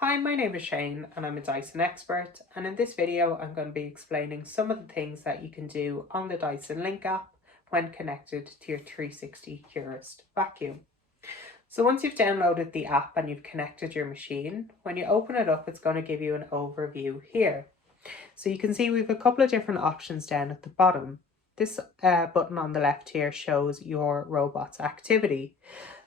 Hi, my name is Shane and I'm a Dyson expert, and in this video I'm going to be explaining some of the things that you can do on the Dyson Link app when connected to your 360 Heurist vacuum. So once you've downloaded the app and you've connected your machine, when you open it up it's going to give you an overview here. So you can see we've a couple of different options down at the bottom. This button on the left here shows your robot's activity.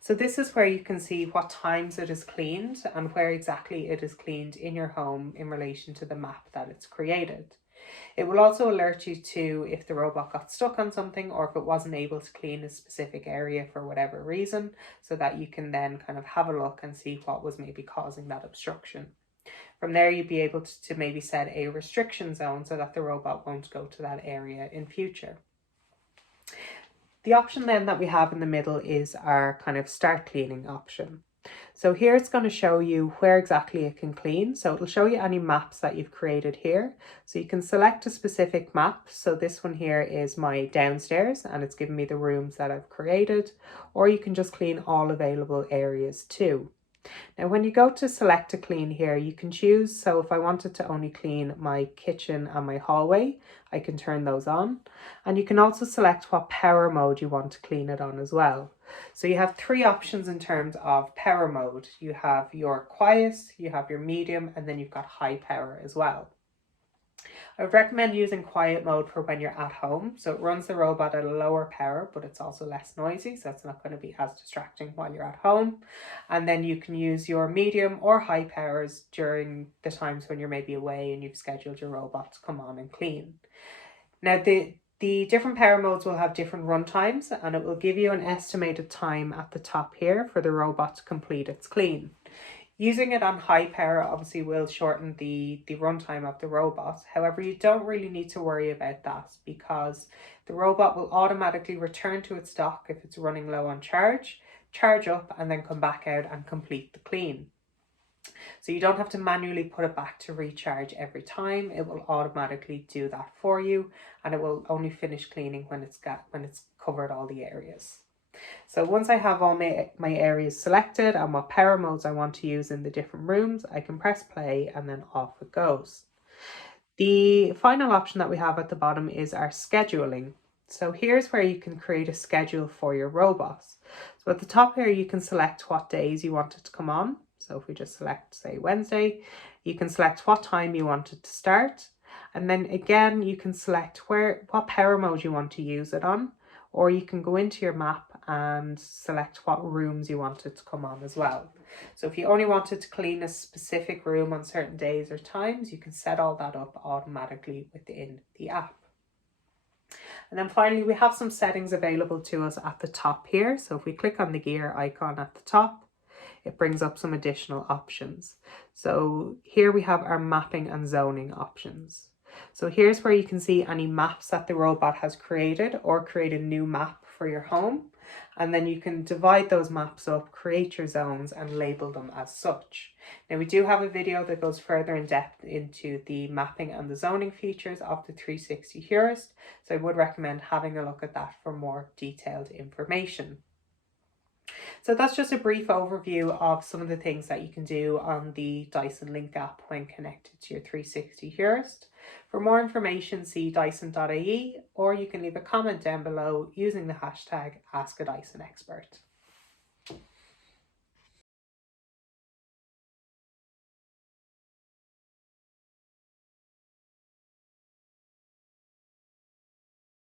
So this is where you can see what times it is cleaned and where exactly it is cleaned in your home in relation to the map that it's created. It will also alert you to if the robot got stuck on something or if it wasn't able to clean a specific area for whatever reason, so that you can then kind of have a look and see what was maybe causing that obstruction. From there, you'd be able to maybe set a restriction zone so that the robot won't go to that area in future. The option then that we have in the middle is our kind of start cleaning option. So here it's going to show you where exactly it can clean. So it'll show you any maps that you've created here. So you can select a specific map. So this one here is my downstairs and it's giving me the rooms that I've created, or you can just clean all available areas too. Now when you go to select to clean here, you can choose, so if I wanted to only clean my kitchen and my hallway, I can turn those on. And you can also select what power mode you want to clean it on as well. So you have three options in terms of power mode. You have your quiet, you have your medium, and then you've got high power as well. I would recommend using quiet mode for when you're at home. So it runs the robot at a lower power, but it's also less noisy. So it's not going to be as distracting while you're at home. And then you can use your medium or high powers during the times when you're maybe away and you've scheduled your robot to come on and clean. Now the different power modes will have different run times, and it will give you an estimated time at the top here for the robot to complete its clean. Using it on high power obviously will shorten the runtime of the robot. However, you don't really need to worry about that because the robot will automatically return to its dock if it's running low on charge up, and then come back out and complete the clean. So you don't have to manually put it back to recharge every time. It will automatically do that for you, and it will only finish cleaning when it's covered all the areas. So once I have all my areas selected and what power modes I want to use in the different rooms, I can press play and then off it goes. The final option that we have at the bottom is our scheduling. So here's where you can create a schedule for your robots. So at the top here, you can select what days you want it to come on. So if we just select, say, Wednesday, you can select what time you want it to start. And then again, you can select what power mode you want to use it on, or you can go into your map and select what rooms you want it to come on as well. So if you only wanted to clean a specific room on certain days or times, you can set all that up automatically within the app. And then finally, we have some settings available to us at the top here. So if we click on the gear icon at the top, it brings up some additional options. So here we have our mapping and zoning options. So here's where you can see any maps that the robot has created, or create a new map for your home. And then you can divide those maps up, create your zones and label them as such. Now we do have a video that goes further in depth into the mapping and the zoning features of the 360 Heurist. So I would recommend having a look at that for more detailed information. So that's just a brief overview of some of the things that you can do on the Dyson Link app when connected to your 360 Heurist. For more information, see dyson.ie, or you can leave a comment down below using the hashtag AskADysonExpert.